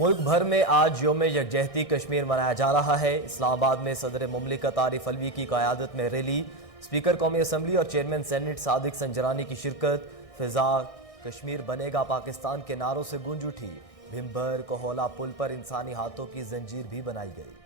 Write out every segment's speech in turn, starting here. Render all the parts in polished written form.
ملک بھر میں آج یوم یکجہتی کشمیر منایا جا رہا ہے۔ اسلام آباد میں صدر مملکت عارف علوی کی قیادت میں ریلی، اسپیکر قومی اسمبلی اور چیئرمین سینٹ صادق سنجرانی کی شرکت۔ فضا کشمیر بنے گا پاکستان کے نعروں سے گونج اٹھی۔ بھمبر کوہولا پل پر انسانی ہاتھوں کی زنجیر بھی بنائی گئی۔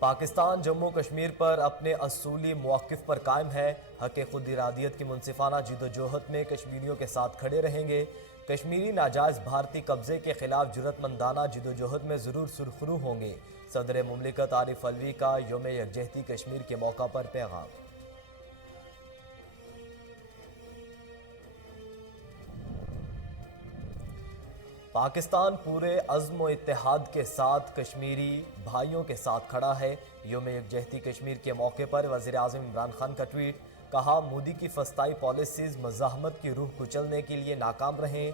پاکستان جموں کشمیر پر اپنے اصولی موقف پر قائم ہے۔ حق خود ارادیت کی منصفانہ جدوجہد میں کشمیریوں کے ساتھ کھڑے رہیں گے۔ کشمیری ناجائز بھارتی قبضے کے خلاف جرأتمندانہ جدوجہد میں ضرور سرخرو ہوں گے۔ صدر مملکت عارف علوی کا یوم یکجہتی کشمیر کے موقع پر پیغام۔ پاکستان پورے عزم و اتحاد کے ساتھ کشمیری بھائیوں کے ساتھ کھڑا ہے۔ یوم یکجہتی کشمیر کے موقع پر وزیراعظم عمران خان کا ٹویٹ، کہا مودی کی فسطائی پالیسیز مزاحمت کی روح کچلنے کے لیے ناکام رہیں۔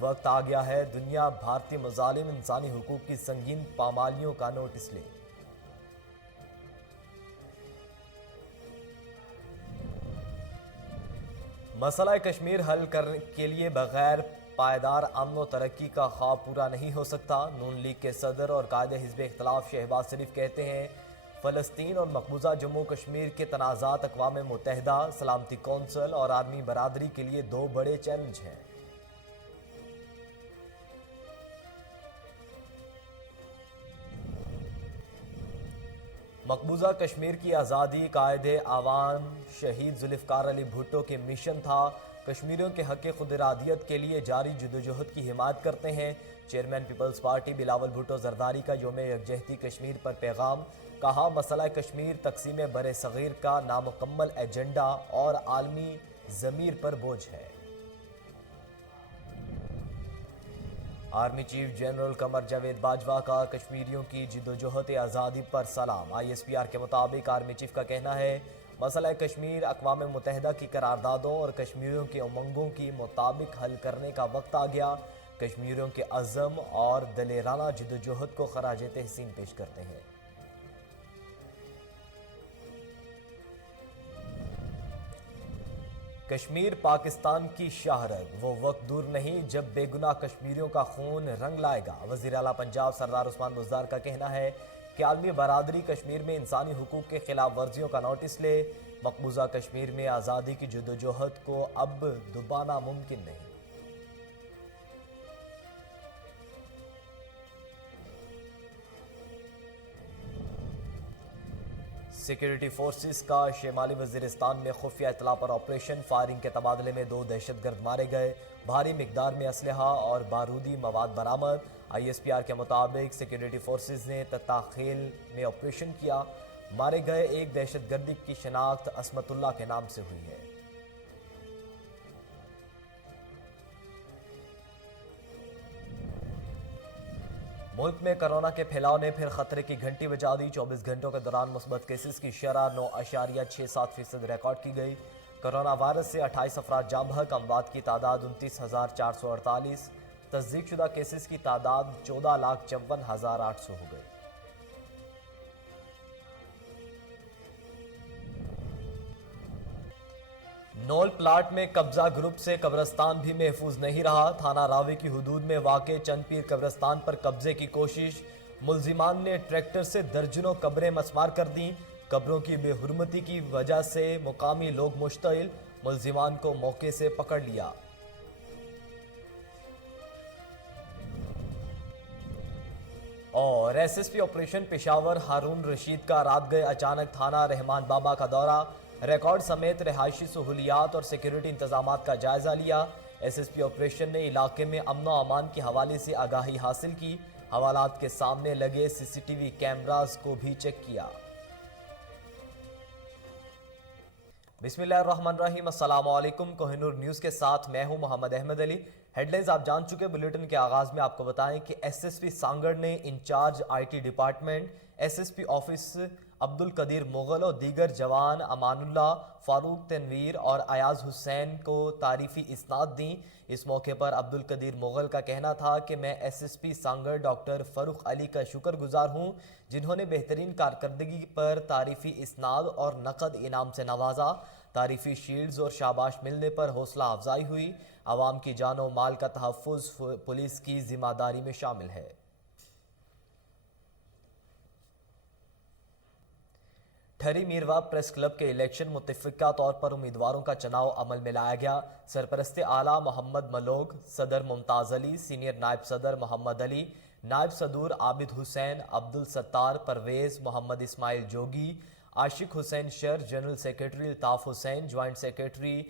وقت آ گیا ہے دنیا بھارتی مظالم انسانی حقوق کی سنگین پامالیوں کا نوٹس لے۔ مسئلہ کشمیر حل کرنے کے لیے بغیر پائیدار امن و ترقی کا خواب پورا نہیں ہو سکتا۔ نون لیگ کے صدر اور قائد حزب اختلاف شہباز شریف کہتے ہیں فلسطین اور مقبوضہ جموں کشمیر کے تنازعات اقوام متحدہ، سلامتی کونسل اور عالمی برادری کے لیے دو بڑے چیلنج ہیں۔ مقبوضہ کشمیر کی آزادی قائد عوام شہید ذوالفقار علی بھٹو کے مشن تھا۔ کشمیریوں کے حق خود ارادیت کے لیے جاری جدوجہد کی حمایت کرتے ہیں۔ Chairman peoples party Bilawal Bhutto Zardari کا یوم یکجہتی کشمیر پر پیغام، کہا مسئلہ کشمیر تقسیم بر صغیر کا نامکمل ایجنڈا اور عالمی ضمیر پر بوجھ ہے۔ Army chief general Qamar Javed Bajwa کا کشمیریوں کی جدوجہد آزادی پر سلام۔ ISPR کے مطابق آرمی چیف کا کہنا ہے مسئلہ کشمیر اقوام متحدہ کی قراردادوں اور کشمیریوں کے امنگوں کی مطابق حل کرنے کا وقت آ گیا۔ کشمیریوں کے عزم اور دلیرانہ جدوجہد کو خراج تحسین پیش کرتے ہیں۔ کشمیر پاکستان کی شاہ رگ، وہ وقت دور نہیں جب بے گناہ کشمیریوں کا خون رنگ لائے گا۔ وزیر اعلیٰ پنجاب سردار عثمان بزدار کا کہنا ہے کہ عالمی برادری کشمیر میں انسانی حقوق کے خلاف ورزیوں کا نوٹس لے۔ مقبوضہ کشمیر میں آزادی کی جدوجہد کو اب دبانا ممکن نہیں۔ سیکیورٹی فورسز کا شمالی وزیرستان میں خفیہ اطلاع پر آپریشن، فائرنگ کے تبادلے میں 2 دہشت گرد مارے گئے، بھاری مقدار میں اسلحہ اور بارودی مواد برآمد۔ ISPR کے مطابق سیکیورٹی فورسز نے تتاخیل میں آپریشن کیا۔ مارے گئے ایک دہشت گردی کی شناخت عصمت اللہ کے نام سے ہوئی ہے۔ ملک میں کرونا کے پھیلاؤ نے پھر خطرے کی گھنٹی بجا دی۔ 24 گھنٹوں کے دوران مثبت کیسز کی شرح 9.67% ریکارڈ کی گئی۔ کرونا وائرس سے 28 افراد جاں بحق، اموات کی تعداد 29,448، تصدیق شدہ کیسز کی تعداد 14,54,800 ہو گئی۔ نول پلاٹ میں قبضہ گروپ سے قبرستان بھی محفوظ نہیں رہا۔ تھانہ راوی کی حدود میں واقع چند پیر قبرستان پر قبضے کی کوشش، ملزمان نے ٹریکٹر سے درجنوں قبریں مسمار کر دیں۔ قبروں کی بے حرمتی کی وجہ سے مقامی لوگ مشتعل، ملزمان کو موقع سے پکڑ لیا۔ اور SSP آپریشن پشاور ہارون رشید کا رات گئے اچانک تھانہ رحمان بابا کا دورہ، ریکارڈ سمیت رہائشی سہولیات اور سیکیورٹی انتظامات کا جائزہ لیا۔ SSP آپریشن نے علاقے میں امن و امان کے حوالے سے آگاہی حاصل کی، حوالات کے سامنے لگے CCTV کیمراز کو بھی چیک کیا۔ بسم اللہ الرحمن الرحیم، السلام علیکم۔ کوہ نور نیوز کے ساتھ میں ہوں محمد احمد علی۔ ہیڈ لائنز آپ جان چکے۔ بلیٹن کے آغاز میں آپ کو بتائیں کہ SSP سانگڑ نے incharge IT department SSP office Abdul Qadeer Mughal اور دیگر جوان امان اللہ، فاروق تنویر اور ایاز حسین کو تعریفی اسناد دیں۔ اس موقع پر عبد القدیر مغل کا کہنا تھا کہ میں ایس ایس پی سانگڑ ڈاکٹر فروخ علی کا شکر گزار ہوں، جنہوں نے بہترین کارکردگی پر تعریفی اسناد اور نقد انعام سے نوازا۔ تعریفی شیلڈز اور شاباش ملنے پر حوصلہ افزائی ہوئی۔ عوام کی جان و مال کا تحفظ پولیس کی ذمہ داری میں شامل ہے۔ ٹھری میروا پریس کلب کے الیکشن متفقہ طور پر امیدواروں کا چناؤ عمل میں لایا گیا۔ سرپرست اعلیٰ محمد ملوگ، صدر ممتاز علی، سینئر نائب صدر محمد علی، نائب صدور عابد حسین، عبد الستار پرویز، محمد اسماعیل جوگی، عاشق حسین شر، general secretary Altaf Hussain, joint secretary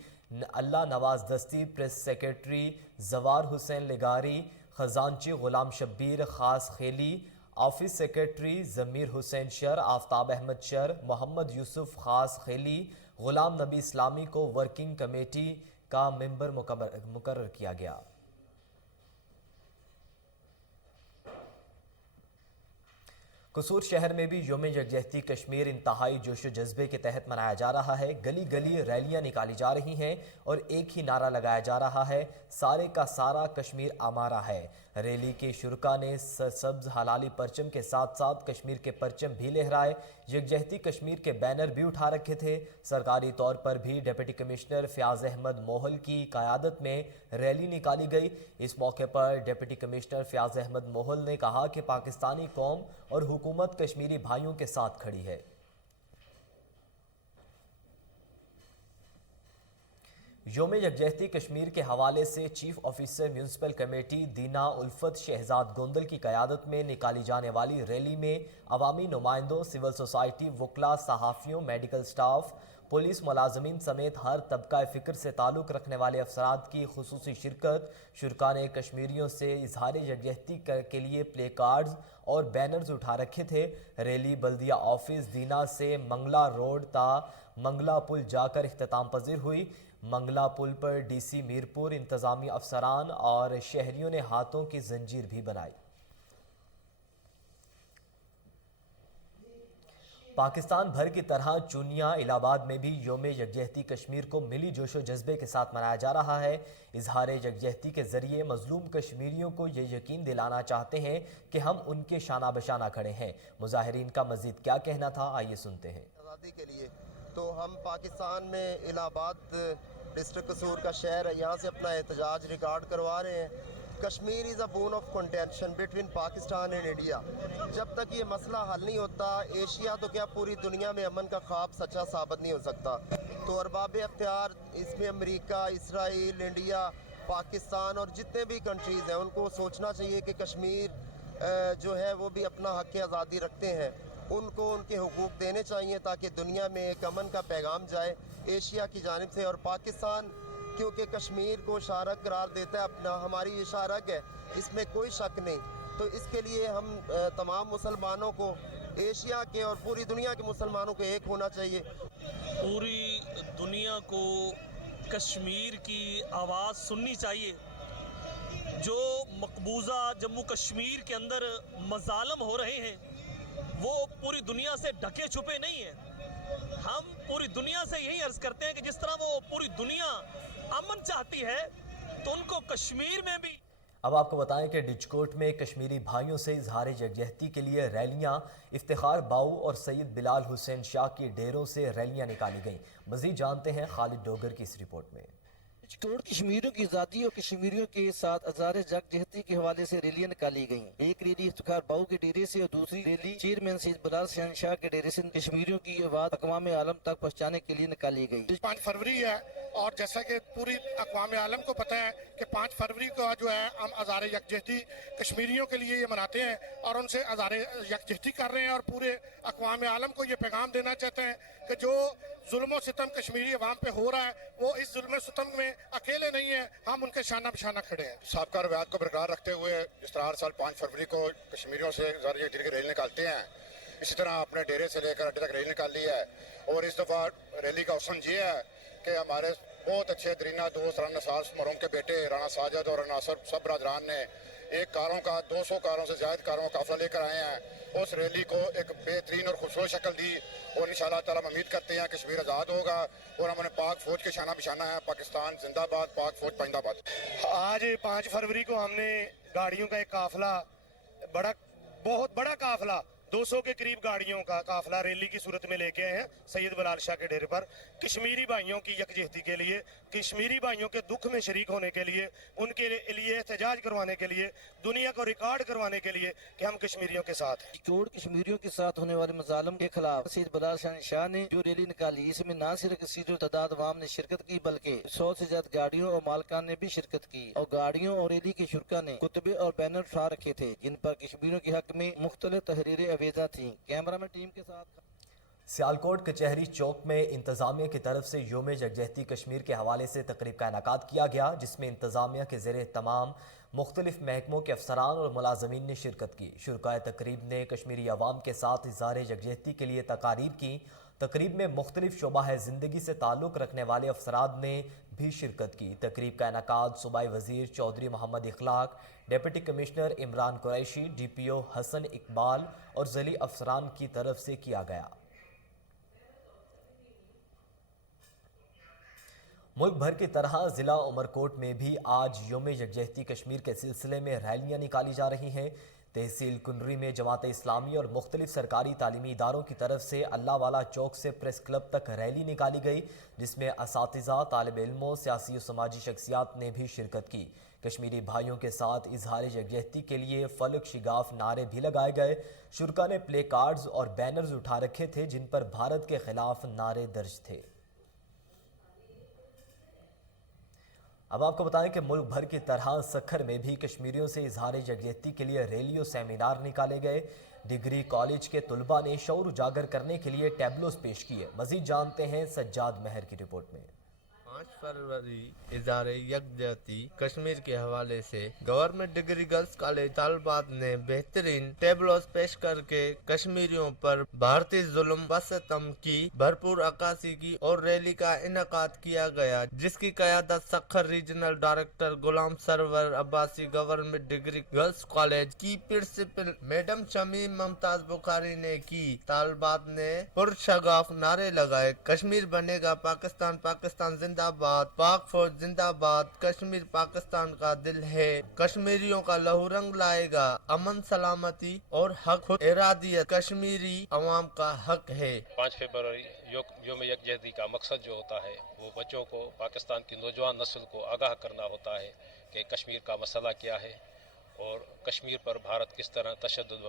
اللہ نواز دستی، پریس سیکرٹری زوار حسین لگاری، خزانچی غلام شبیر خاص خیلی، آفس سیکرٹری ضمیر حسین شر، آفتاب احمد شر، محمد یوسف خاص خیلی، غلام نبی اسلامی کو ورکنگ کمیٹی کا ممبر مقرر کیا گیا۔ قصور شہر میں بھی یوم یکجہتی کشمیر انتہائی جوش و جذبے کے تحت منایا جا رہا ہے۔ گلی گلی ریلیاں نکالی جا رہی ہیں اور ایک ہی نعرہ لگایا جا رہا ہے، سارے کا سارا کشمیر ہمارا ہے۔ ریلی کے شرکا نے سبز حلالی پرچم کے ساتھ ساتھ کشمیر کے پرچم بھی لہرائے، یکجہتی کشمیر کے بینر بھی اٹھا رکھے تھے۔ سرکاری طور پر بھی ڈپٹی کمشنر فیاض احمد موہل کی قیادت میں ریلی نکالی گئی۔ اس موقع پر ڈپٹی کمشنر فیاض احمد موہل نے کہا کہ پاکستانی قوم اور حکومت کشمیری بھائیوں کے ساتھ کھڑی ہے۔ یوم یکجہتی کشمیر کے حوالے سے چیف آفیسر میونسپل کمیٹی دینا الفت شہزاد گوندل کی قیادت میں نکالی جانے والی ریلی میں عوامی نمائندوں، سول سوسائٹی، وکلاء، صحافیوں، میڈیکل سٹاف، پولیس ملازمین سمیت ہر طبقہ فکر سے تعلق رکھنے والے افراد کی خصوصی شرکت۔ شرکاء نے کشمیریوں سے اظہار یکجہتی کے لیے پلے کارڈز اور بینرز اٹھا رکھے تھے۔ ریلی بلدیہ آفس دینا سے منگلا روڈ تا منگلا پل جا کر اختتام پذیر ہوئی۔ منگلا پل پر ڈی سی میرپور، انتظامی افسران اور شہریوں نے ہاتھوں کی زنجیر بھی بنائی۔ پاکستان بھر کی طرح چونیا الہ آباد میں بھی یوم یکجہتی کشمیر کو ملی جوش و جذبے کے ساتھ منایا جا رہا ہے۔ اظہار یکجہتی کے ذریعے مظلوم کشمیریوں کو یہ یقین دلانا چاہتے ہیں کہ ہم ان کے شانہ بشانہ کھڑے ہیں۔ مظاہرین کا مزید کیا کہنا تھا، آئیے سنتے ہیں۔ آزادی کے لیے تو ہم پاکستان میں الہ آباد ڈسٹرکٹ قصور کا شہر ہے، یہاں سے اپنا احتجاج ریکارڈ کروا رہے ہیں۔ Kashmir is a bone of contention between Pakistan and India. جب تک یہ مسئلہ حل نہیں ہوتا، ایشیا تو کیا پوری دنیا میں امن کا خواب سچا ثابت نہیں ہو سکتا۔ تو ارباب اختیار اس میں امریکہ، اسرائیل، انڈیا، پاکستان اور جتنے بھی کنٹریز ہیں ان کو سوچنا چاہیے کہ کشمیر جو ہے وہ بھی اپنا حق آزادی رکھتے ہیں، ان کو ان کے حقوق دینے چاہیے تاکہ دنیا میں ایک امن کا پیغام جائے ایشیا کی جانب سے۔ اور پاکستان کیونکہ کشمیر کو شارک قرار دیتا ہے اپنا، ہماری یہ شارک ہے، اس میں کوئی شک نہیں۔ تو اس کے لیے ہم تمام مسلمانوں کو، ایشیا کے اور پوری دنیا کے مسلمانوں کو ایک ہونا چاہیے۔ پوری دنیا کو کشمیر کی آواز سننی چاہیے۔ جو مقبوضہ جموں کشمیر کے اندر مظالم ہو رہے ہیں وہ پوری دنیا سے ڈھکے چھپے نہیں ہیں۔ ہم پوری دنیا سے یہی عرض کرتے ہیں کہ جس طرح وہ پوری دنیا امن چاہتی ہے تو ان کو کشمیر میں بھی۔ اب آپ کو بتائیں کہ ڈچکوٹ میں کشمیری بھائیوں سے اظہار یکجہتی کے لیے ریلیاں، افتخار باؤ اور سید بلال حسین شاہ کی ڈیروں سے ریلیاں نکالی گئیں۔ مزید جانتے ہیں خالد ڈوگر کی اس رپورٹ میں۔ ڈچکوٹ کشمیریوں کی آزادی اور کشمیریوں کے ساتھ اظہار یکجہتی کے حوالے سے ریلیاں نکالی گئیں۔ ایک ریلی افتخار باؤ کے ڈیرے سے اور دوسری ریلی چیئرمین سید بلال حسین شاہ کے ڈیرے سے کشمیریوں کی آواز اقوام عالم تک پہنچانے کے لیے نکالی گئی۔ 5 فروری ہے اور جیسا کہ پوری اقوام عالم کو پتہ ہے کہ 5 فروری کو جو ہے ہم اظہار یکجہتی کشمیریوں کے لیے یہ مناتے ہیں اور ان سے اظہار یکجہتی کر رہے ہیں اور پورے اقوام عالم کو یہ پیغام دینا چاہتے ہیں کہ جو ظلم و ستم کشمیری عوام پہ ہو رہا ہے وہ اس ظلم و ستم میں اکیلے نہیں ہیں، ہم ان کے شانہ بشانہ کھڑے ہیں۔ سابقہ روایات کو برقرار رکھتے ہوئے جس طرح ہر سال 5 فروری کو کشمیریوں سے اظہار یکجہتی کی ریلی نکالتے ہیں، اسی طرح اپنے ڈیرے سے لے کر اڈے تک ریلی نکالی ہے۔ اور اس دفعہ ریلی کا حسن یہ ہے کہ ہمارے بہت اچھے درینہ دوست رانا نثار مرحوم کے بیٹے رانا ساجد اور ناصر سب برادران نے एक कारों का 200 कारों से ज़्यादा कारों का काफिला लेकर आए हैं। उस रैली को एक बेहतरीन और खूबसूरत शक्ल दी और इंशाअल्लाह ताला हम उम्मीद करते हैं कश्मीर आज़ाद होगा और हमने पाक फौज के शाना बिशाना है। पाकिस्तान जिंदाबाद, पाक फौज जिंदाबाद। आज 5 फरवरी को हमने गाड़ियों का एक काफिला, बहुत बड़ा काफिला, 200 के करीब गाड़ियों का काफिला रैली की सूरत में लेके आए हैं सैयद बलाल शाह के डेरे पर, कश्मीरी भाइयों की यकजहती के लिए, कश्मीरी भाइयों के दुख में शरीक होने के लिए, उनके लिए एहतजाज करवाने के लिए, दुनिया को रिकॉर्ड करवाने के लिए कि हम कश्मीरियों के साथ हैं। चोट कश्मीरियों के साथ होने वाले मजालम के खिलाफ सैयद बलाल शाह ने जो रैली निकाली, इसमें न सिर्फ कसीर तादाद अवाम ने शिरकत की बल्कि 100 से ज्यादा गाड़ियों और मालकान ने भी शिरकत की और गाड़ियों और रैली के शुरा ने कुतबे और बैनर उठा रखे थे जिन पर कश्मीरियों के हक में मुख्तलिफ तहरीरें अवेजा थी। कैमरामैन टीम के साथ सियालकोट कचहरी चौक में इंतजामिया की तरफ से योम यकजहती कश्मीर के हवाले से तकरीब का इनेकाद किया गया, जिसमें इंतजामिया के ज़ेरे तमाम मुख्तलिफ महकमों के अफसरान और मुलाजमीन ने शिरकत की। शुरकाए तकरीब ने कश्मीरी अवाम के साथ इज़हार यकजहती के लिए तकारीर की। तकरीब में मुख्तलिफ शोबाह ज़िंदगी से ताल्लुक़ रखने वाले अफसराद ने भी शिरकत की। तकरीब का इनेकाद सूबाई वज़ीर Chaudhry Mohammad Ikhlaq, deputy commissioner Imran Qureshi, DPO Hassan Iqbal और ज़ली अफसरान की तरफ से किया गया। मुल्क भर की तरह ज़िला उमरकोट में भी आज योम यकजहती कश्मीर के सिलसिले में रैलियाँ निकाली जा रही हैं। तहसील कुनरी में जमात इस्लामी और मुख्तलिफ सरकारी तालीमी इदारों की तरफ से अल्लाह वाला चौक से प्रेस क्लब तक रैली निकाली गई, जिसमें असातिज़ा, तालिब इल्मों, सियासी और समाजी शख्सियात ने भी शिरकत की। कश्मीरी भाइयों के साथ इजहार यकजहती के लिए फलक शिगाफ नारे भी लगाए गए। शुरका ने प्ले कार्ड्स और बैनर्स उठा रखे थे जिन पर भारत के खिलाफ नारे दर्ज थे। अब आपको बताएं कि मुल्क भर की तरह सखर में भी कश्मीरियों से इजहार यकजहती के लिए रैली और सेमिनार निकाले गए। डिग्री कॉलेज के तुलबा ने शऊर उजागर करने के लिए टैबलोस पेश किए। मजीद जानते हैं सज्जाद महर की रिपोर्ट में। 5 फरवरी इज़हार यकजहती कश्मीर के हवाले से गवर्नमेंट डिग्री गर्ल्स कॉलेज तालबात ने बेहतरीन टेबलोस पेश करके कश्मीरियों पर भारतीय जुल्म व सितम की भरपूर अक्कासी की और रैली का इनेकाद किया गया, जिसकी क़यादत Sukkur regional director Ghulam Sarwar Abbasi government degree girls college की प्रिंसिपल मैडम शमीम मुमताज बुखारी ने की। तालबात ने पुरशगाफ नारे लगाए, कश्मीर बनेगा पाकिस्तान, पाकिस्तान जिंदाबाद, पाक फौज जिंदाबाद, कश्मीर पाकिस्तान का दिल है, कश्मीरियों का लहू रंग लाएगा, अमन सलामती और हक खुद इरादियत कश्मीरी अवाम का हक है। 5 फरवरी योम यकजहती का मकसद जो होता है वो बच्चों को, पाकिस्तान की नौजवान नस्ल को आगाह करना होता है कि कश्मीर का मसला क्या है और कश्मीर पर भारत किस तरह तशद्दुद व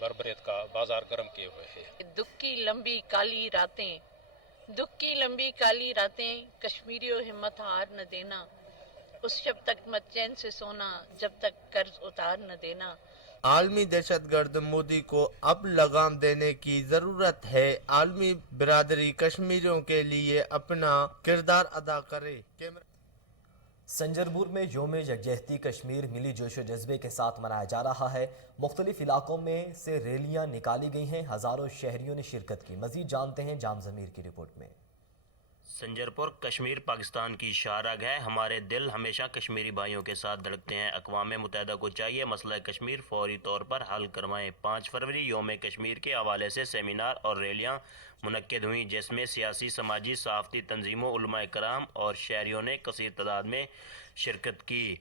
बर्बरियत का बाजार गर्म किए हुए है। दुख की लंबी काली रातें कश्मीरियों हिम्मत हार न देना, उस शब तक मत चैन से सोना जब तक कर्ज उतार न देना। आलमी दहशतगर्द मोदी को अब लगाम देने की जरूरत है। आलमी बिरादरी कश्मीरियों के लिए अपना किरदार अदा करे। संजरपुर में योम यकजहती कश्मीर मिली जोशो जज्बे के साथ मनाया जा रहा है। मुख्तलिफ इलाकों में से रैलियां निकाली गई हैं, हजारों शहरियों ने शिरकत की। मजीद जानते हैं जाम जमीर की रिपोर्ट में। संजरपुर कश्मीर पाकिस्तान की शाहराग है। हमारे दिल हमेशा कश्मीरी भाइयों के साथ धड़कते हैं। अक़वाम मुत्तहिदा को चाहिए मसला कश्मीर फौरी तौर पर हल करवाएं। 5 फरवरी योम कश्मीर के हवाले से सेमिनार और रैलियां मुनक्किद हुई, जिसमें सियासी, समाजी, सहाफ़ती तंजीमों, उलमाए कराम और शहरियों ने कसीर तादाद में शिरकत की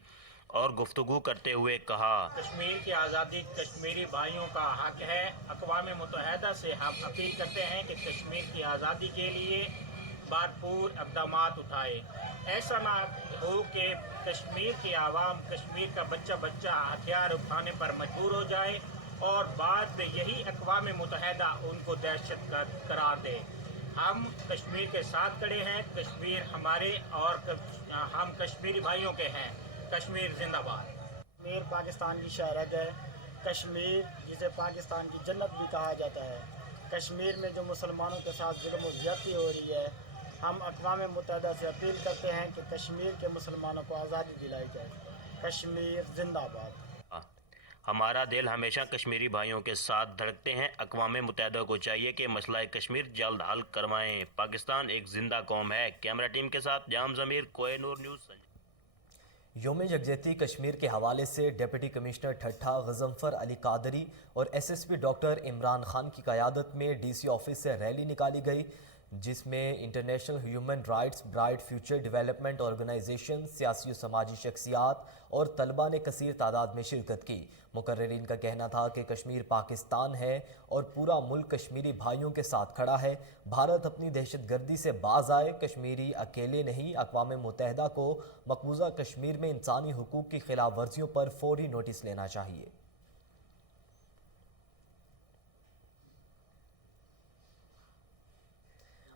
और गुफ्तगू करते हुए कहा, कश्मीर की आज़ादी कश्मीरी भाइयों का हक है। अक़वाम मुत्तहिदा से हम अपील करते हैं कि कश्मीर की आज़ादी के लिए भरपूर इक़दामात उठाए। ऐसा ना हो कि कश्मीर की आवाम, कश्मीर का बच्चा बच्चा हथियार उठाने पर मजबूर हो जाए और बाद में यही अक़वाम मुत्तहिदा उनको दहशतगर्द करार दे। हम कश्मीर के साथ खड़े हैं। कश्मीर हमारे और हम कश्मीरी भाइयों के हैं। कश्मीर जिंदाबाद। कश्मीर पाकिस्तान की शाहरग है। कश्मीर जिसे पाकिस्तान की जन्नत भी कहा जाता है। कश्मीर में जो मुसलमानों के साथ जुल्म और ज़्यादती हो रही है, हम अक़वाम मुत्तहिदा से अपील करते हैं कि कश्मीर के मुसलमानों को आज़ादी दिलाई जाए। कश्मीर जिंदाबाद। हमारा दिल हमेशा कश्मीरी भाइयों के साथ धड़कते हैं। अक़वाम मुत्तहिदा को चाहिए कि मसला कश्मीर जल्द हल करवाएं। पाकिस्तान एक जिंदा कौम है। कैमरा टीम के साथ जाम ज़मीर, कोहिनूर न्यूज़। योम यकजहती कश्मीर के हवाले से डिप्टी कमिश्नर ठट्ठा गजनफर अली कादरी और एसएसपी डॉक्टर इमरान खान की क़यादत में डीसी ऑफिस से रैली निकाली गई, जिसमें international human rights, bright future development organisation, सियासी और समाजी शख्सियात और तलबा ने कसीर तादाद में शिरकत की। मुकर्रिरीन का कहना था कि कश्मीर पाकिस्तान है और पूरा मुल्क कश्मीरी भाइयों के साथ खड़ा है। भारत अपनी दहशतगर्दी से बाज आए, कश्मीरी अकेले नहीं, अक़वाम मुत्तहिदा को मकबूजा कश्मीर में इंसानी हुकूक की खिलाफ वर्जियों पर फौरी नोटिस लेना चाहिए।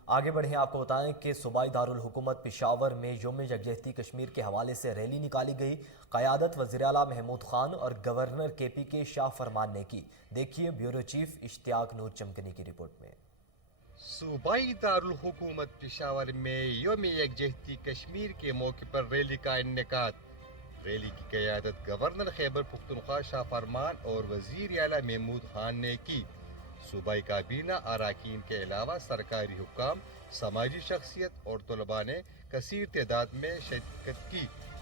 आगे बढ़ें, आपको बताएं कि सूबाई दारुल हुकूमत पेशावर में योम यकजहती कश्मीर के हवाले से रैली निकाली गई। क़यादत वज़ीर आला महमूद खान और गवर्नर केपी के शाह फरमान ने की। देखिए ब्यूरो चीफ इश्तियाक नूर चमकनी की रिपोर्ट में। सूबाई दारुल हुकूमत पेशावर में योम यकजहती कश्मीर के मौके पर रैली का इनेकाद। रैली की क़यादत गवर्नर खैबर पुख्तनख्वा शाह फरमान और वज़ीर आला महमूद खान ने की। सूबाई काबीना अरकान के अलावा सरकारी हुक्काम, समाजी शख्सियत और तलबा ने कसीर तादाद में शिरकत की।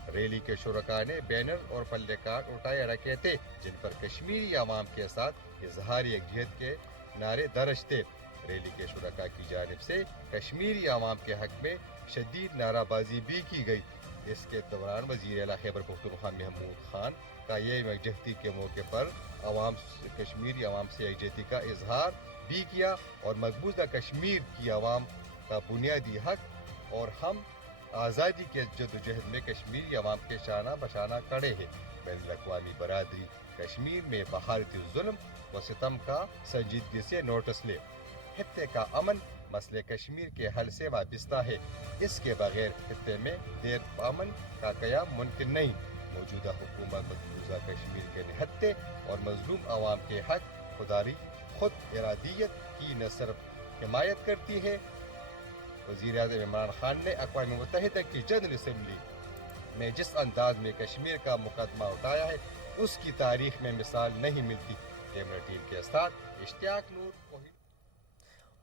रैली के शुरका ने बैनर और पल्ले कार्ड उठाए रखे थे, जिन पर कश्मीरी अवाम के साथ इजहार यकजहत के नारे दर्ज थे। रैली के शुरका की जानिब से कश्मीरी अवाम के हक में शदीद नाराबाजी भी की गई। इसके दौरान वज़ीर आला खैबर पुख्तनख्वा महमूद खान का ये यकजहती के मौके पर कश्मीरी अवाम से यकजहती का इजहार भी किया और मकबूजा कश्मीर की अवाम का बुनियादी हक और हम आज़ादी के जदोजहद में कश्मीरी अवाम के शाना बशाना खड़े हैं। बैनुल-अक़वामी बरादरी कश्मीर में बहारती जुल्म व सितम का संजीदगी से नोटिस ले। खित्ते का अमन मसले कश्मीर के हल से वाबस्ता है। इसके बगैर खित्ते में देर अमन का क़याम मुमकिन नहीं। मौजूदा हुकूमत मकबूजा कश्मीर के निहत्ते और मजलूम अवाम के हक खुद इरादियत की न सिर्फ हिमायत करती है। वज़ीर आज़म इमरान खान ने अक़वाम मुत्तहिदा की जनरल असम्बली में जिस अंदाज में कश्मीर का मुकदमा उठाया है, उसकी तारीख में मिसाल नहीं मिलती। कैमरा टीम के साथ इश्तियाक नूर।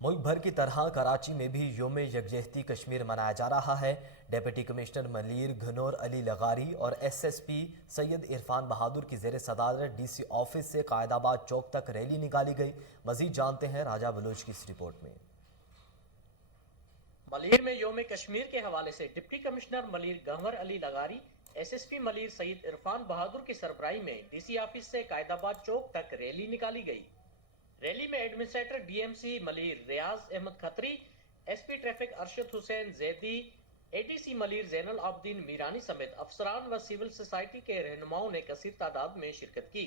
मुल्क भर की तरह कराची में भी योम यकजहती कश्मीर मनाया जा रहा है। डिप्टी कमिश्नर मलीर घनौर अली लगारी और एसएसपी सैयद इरफान बहादुर की ज़ेर सदारत डीसी ऑफिस से कायदाबाद चौक तक रैली निकाली गई। मजीद जानते हैं राजा बलोच की इस रिपोर्ट में। मलीर में योम कश्मीर के हवाले से डिप्टी कमिश्नर मलीर घनौर अली लगारी, एसएसपी मलीर सैयद इरफान बहादुर की सरबराही में डीसी ऑफिस से कायदाबाद चौक तक रैली निकाली गई। रैली में administrator DMC Malir Riaz Ahmed Khatri, SP traffic Arshad Hussain Zaidi, ADC Malir Zainul Abideen Mirani समेत अफसरान व सिविल सोसाइटी के रहनुमाओं ने कसीर तादाद में शिरकत की।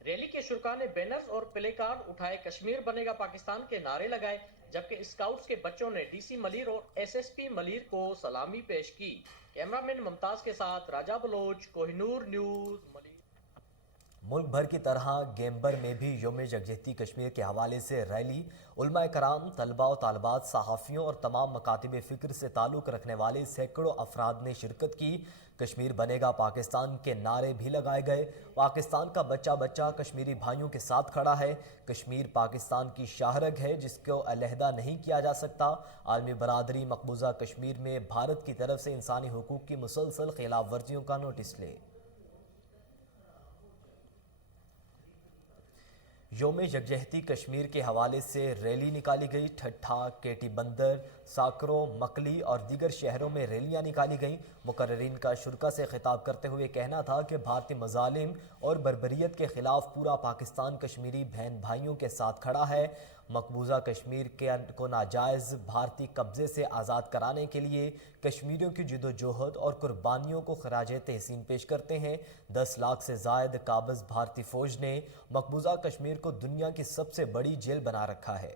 रैली के शुरका ने बैनर्स और प्ले कार्ड उठाए कश्मीर बनेगा पाकिस्तान के नारे लगाए, जबकि स्काउट्स के बच्चों ने डीसी मलीर और एसएसपी मलीर को सलामी पेश की। कैमरामैन मुमताज के साथ राजा बलोच, कोहिनूर न्यूज मलीर। मुल्क भर की तरह गेम्बर में भी योम यकजहती कश्मीर के हवाले से रैली। उलमा कराम, तलबा और तालबात, सहाफ़ियों और तमाम मकातिब फ़िक्र से ताल्लुक़ रखने वाले सैकड़ों अफराद ने शिरकत की। कश्मीर बनेगा पाकिस्तान के नारे भी लगाए गए। पाकिस्तान का बच्चा बच्चा कश्मीरी भाइयों के साथ खड़ा है। कश्मीर पाकिस्तान की शाहरग है जिसको अलहदा नहीं किया जा सकता। आलमी बरादरी मकबूजा कश्मीर में भारत की तरफ से इंसानी हुकूक की मुसलसल खिलाफ वर्जियों का नोटिस ले। योम यकजहती कश्मीर के हवाले से रैली निकाली गई। ठट्ठा, केटी बंदर, साकरो, मकली और दीगर शहरों में रैलियां निकाली गईं। मुकर्रिरीन का शुरका से खिताब करते हुए कहना था कि भारतीय मजालिम और बर्बरियत के खिलाफ पूरा पाकिस्तान कश्मीरी बहन भाइयों के साथ खड़ा है। मकबूजा कश्मीर को नाजायज़ भारतीय कब्ज़े से आज़ाद कराने के लिए कश्मीरियों की जदोजहद और कुर्बानियों को खराज तहसीन पेश करते हैं। 10 लाख से ज़ायद काबिज़ भारतीय फ़ौज ने मकबूजा कश्मीर को दुनिया की सबसे बड़ी जेल बना रखा है।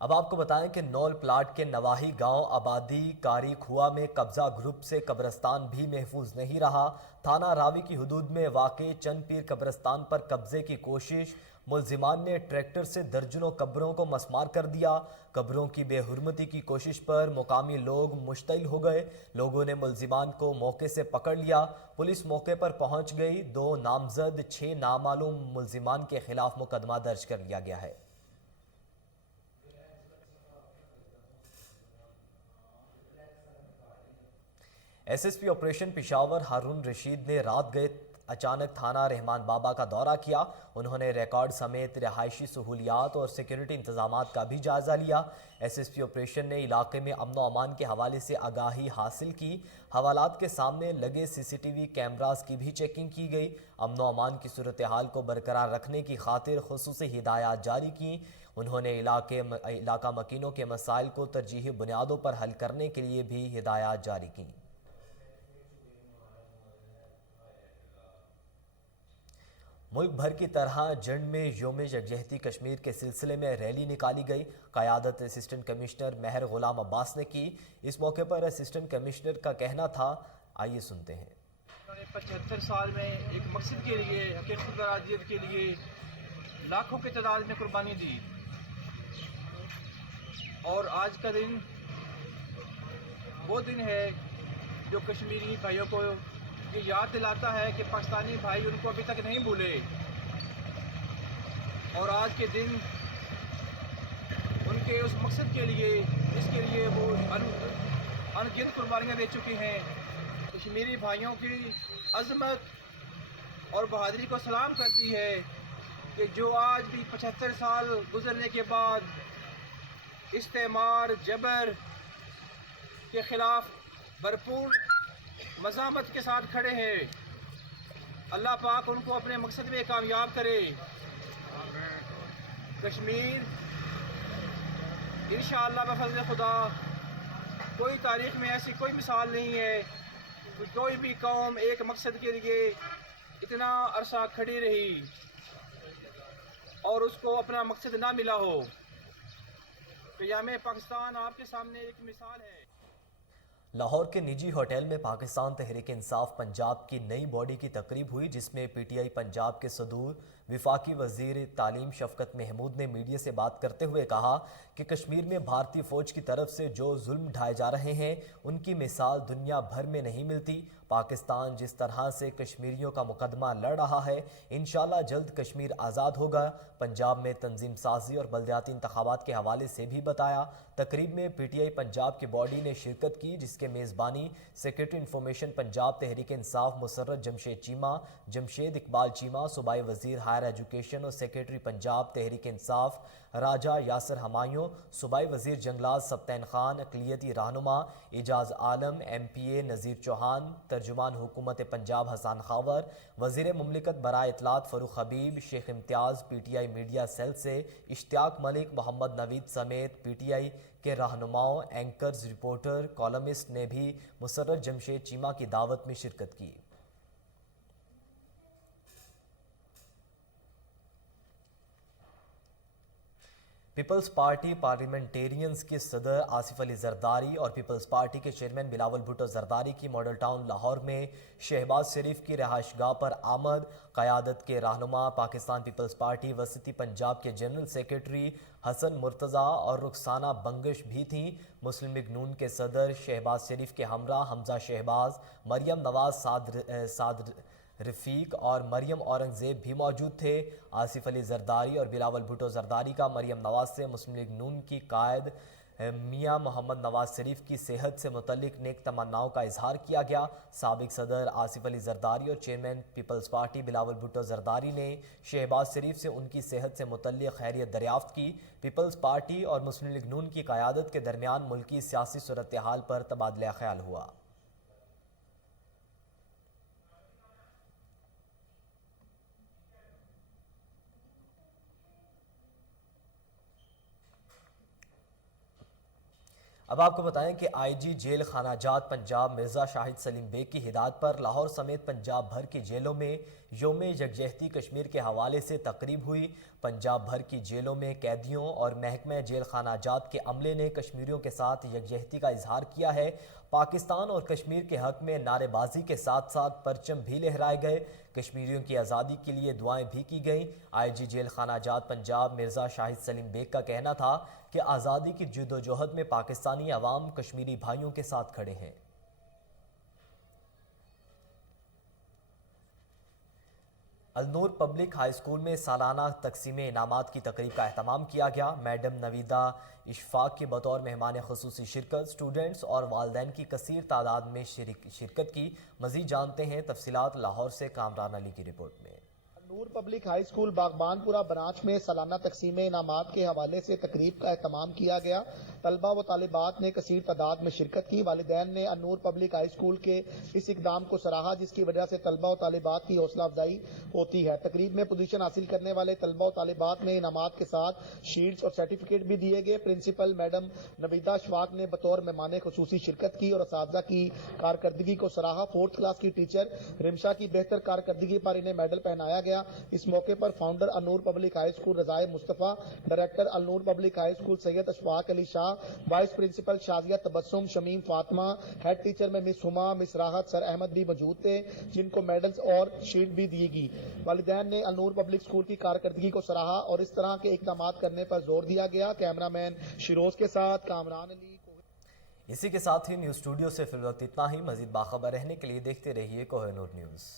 अब आपको बताएं कि नौल प्लाट के नवाही गांव आबादी कारी खुआ में कब्जा ग्रुप से कब्रस्तान भी महफूज नहीं रहा। थाना रावी की हुदूद में वाक़े चंद पीर कब्रस्तान पर कब्जे की कोशिश। मुलजिमान ने ट्रैक्टर से दर्जनों कब्रों को मसमार कर दिया। कब्रों की बेहुरमती की कोशिश पर मुकामी लोग मुश्तइल हो गए। लोगों ने मुलजिमान को मौके से पकड़ लिया। पुलिस मौके पर पहुंच गई। 2 नामजद 6 नामालूम मुलजिमान के खिलाफ मुकदमा दर्ज कर लिया गया है। SSP ऑपरेशन पिशावर हारून रशीद ने रात गए अचानक थाना रहमान बाबा का दौरा किया। उन्होंने रिकॉर्ड समेत रिहायशी सहूलियात और सिक्योरिटी इंतजामात का भी जायजा लिया। SSP ऑपरेशन ने इलाके में अमन व अमान के हवाले से आगाही हासिल की। हवालात के सामने लगे CCTV कैमरास की भी चेकिंग की गई। अमन व अमान की सूरत हाल को बरकरार रखने की खातिर खुसूसी हिदायत जारी की। उन्होंने इलाका मकीनों के मसाइल को तरजीही बुनियादों पर हल करने के लिए भी हिदायत जारी की। मुल्क भर की तरह जंड में योम यकजहती कश्मीर के सिलसिले में रैली निकाली गई। क़यादत असिस्टेंट कमिश्नर महर गुलाम अब्बास ने की। इस मौके पर असिस्टेंट कमिश्नर का कहना था, आइए सुनते हैं। 75 साल में एक मकसद के लिए, हकीकत के लिए लाखों की तादाद में कुर्बानी दी और आज का दिन वो दिन है जो कश्मीरी भाइयों को ये याद दिलाता है कि पाकिस्तानी भाई उनको अभी तक नहीं भूले और आज के दिन उनके उस मकसद के लिए जिसके लिए वो अनगिनत कुर्बानियाँ दे चुके हैं। कश्मीरी भाइयों की अज़मत और बहादुरी को सलाम करती है कि जो आज भी 75 साल गुजरने के बाद इस्तेमार जबर के खिलाफ भरपूर मज़ामत के साथ खड़े हैं। अल्लाह पाक उनको अपने मकसद में कामयाब करे। कश्मीर इंशाअल्लाह बफ़ज़ल खुदा कोई तारीख़ में ऐसी कोई मिसाल नहीं है कि कोई भी कौम एक मकसद के लिए इतना अरसा खड़ी रही और उसको अपना मकसद ना मिला हो। क़याम पाकिस्तान आपके सामने एक मिसाल है। लाहौर के निजी होटल में पाकिस्तान तहरीक इंसाफ पंजाब की नई बॉडी की तकरीब हुई, जिसमें PTI पंजाब के सदूर विफाकी वजीर तालीम शफकत महमूद ने मीडिया से बात करते हुए कहा कि कश्मीर में भारतीय फौज की तरफ से जो जुल्म ढाए जा रहे हैं उनकी मिसाल दुनिया भर में नहीं मिलती। पाकिस्तान जिस तरह से कश्मीरियों का मुकदमा लड़ रहा है, इंशाल्लाह जल्द कश्मीर आज़ाद होगा। पंजाब में तंजीम साजी और बल्दियाती इंतखाबात के हवाले से भी बताया। तकरीब में PTI पंजाब की बॉडी ने शिरकत की, जिसके मेज़बानी सेक्रेटरी इंफॉर्मेशन पंजाब तहरीक इंसाफ मुसर्रत जमशेद चीमा, जमशेद इकबाल चीमा, सूबाई वजीर हायर एजुकेशन और सेक्रेटरी पंजाब तहरीक इंसाफ राजा यासर हमायूं, सूबाई वजीर जंगलात सब्तैन खान, अक़लियती रहनुमा एजाज आलम, MPA नज़ीर चौहान, तर्जुमान हुकूमत पंजाब हसन खावर, वज़ीर मुमलिकत बराए इतलात फ़रूख हबीब, शेख इम्तियाज़, PTI मीडिया सेल से इश्तियाक मलिक, मोहम्मद नवीद समेत PTI के रहनुमाओं, एंकर्स, रिपोर्टर, कॉलमिस्ट ने भी मुसर्रत जमशेद चीमा की दावत में शिरकत की। पीपल्स पार्टी पार्लियामेंटेरियंस के सदर आसिफ अली जरदारी और पीपल्स पार्टी के चेयरमैन बिलावल भुट्टो जरदारी की मॉडल टाउन लाहौर में शहबाज शरीफ की रहायशगाह पर आमद। क़यादत के रहनुमा पाकिस्तान पीपल्स पार्टी वसती पंजाब के जनरल सेक्रेटरी हसन मुर्तज़ा और रुखसाना बंगश भी थीं। मुस्लिम लीग नून के सदर शहबाज शरीफ के हमरा हमजा शहबाज, मरियम नवाज, साद रफ़ीक और मरियम औरंगज़ेब भी मौजूद थे। आसिफ अली जरदारी और बिलावल भुट्टो जरदारी का मरियम नवाज से मुस्लिम लीग नून की कायद मियां मोहम्मद नवाज शरीफ की सेहत से मुतल्लिक नेक तमन्नाओं का इजहार किया गया। साबिक सदर आसिफ अली जरदारी और chairman peoples party Bilawal Bhutto Zardari ने शहबाज शरीफ से उनकी सेहत से मुतल्लिक खैरियत दरियाफ्त की। पीपल्स पार्टी और मुस्लिम लीग नून की क़यादत के दरमियान मुल्की सियासी सूरत हाल पर तबादला ख्याल हुआ। अब आपको बताएं कि IG जेल खानाजात पंजाब मिर्ज़ा शाहिद सलीम बेग की हिदायत पर लाहौर समेत पंजाब भर की जेलों में योम यकजहती कश्मीर के हवाले से तकरीब हुई। पंजाब भर की जेलों में कैदियों और महकमा जेल खानाजात के अमले ने कश्मीरियों के साथ यकजहती का इजहार किया है। पाकिस्तान और कश्मीर के हक में नारेबाजी के साथ साथ परचम भी लहराए गए। कश्मीरियों की आज़ादी के लिए दुआएं भी की गईं। IG जेल खानाजात पंजाब मिर्ज़ा शाहिद सलीम बेग का कहना था कि आज़ादी की जद्दोजहद में पाकिस्तानी अवाम कश्मीरी भाइयों के साथ खड़े हैं। अलनूर पब्लिक हाई स्कूल में सालाना तकसीम इनामात की तकरीब का एहतमाम किया गया। मैडम नवीदा इशफाक की बतौर मेहमान खुसूसी शिरकत, स्टूडेंट्स और वालदैन की कसीर तादाद में शिरकत की। मज़ीद जानते हैं तफसीलात लाहौर से कामरान अली की रिपोर्ट में। Noor public high school Baghbanpura branch में सालाना तकसीम इनामात के हवाले से तकरीब का एहतमाम किया गया। तलबा व तालिबात ने कसीर तादाद में शिरकत की। वालिदैन ने नूर पब्लिक हाई स्कूल के इस इकदाम को सराहा, जिसकी वजह से तलबा व तालिबात की हौसला अफजाई होती है। तकरीब में पोजीशन हासिल करने वाले तलबा व तालिबात में इनामात के साथ शील्ड्स और सर्टिफिकेट भी दिए गए। प्रिंसिपल मैडम नवीदा इशफाक ने बतौर मेहमान खुसूसी शिरकत की और असातिज़ा की कारकर्दगी को सराहा। 4th क्लास की टीचर रिमशा की बेहतर कारकर्दगी पर इन्हें मेडल पहनाया गया। इस मौके पर founder Anoor public high school Razae Mustafa, director Anoor public high school Syed Ashfaq Ali Shah, vice principal Shazia Tabassum, Shamim Fatima, head teacher में miss Huma, miss Rahat, sir Ahmad भी मौजूद थे, जिनको मेडल्स और शील्ड भी दी गई। वालिदैन ने अनूर पब्लिक स्कूल की कारकर्दगी को सराहा और इस तरह के इकदाम करने पर जोर दिया गया। कैमरामैन शिरोज के साथ कामरान अली। इसी के साथ ही न्यूज़ स्टूडियो से फिल वक्त इतना ही। मजीद बाखबर रहने के लिए देखते रहिए कोहिनूर न्यूज़।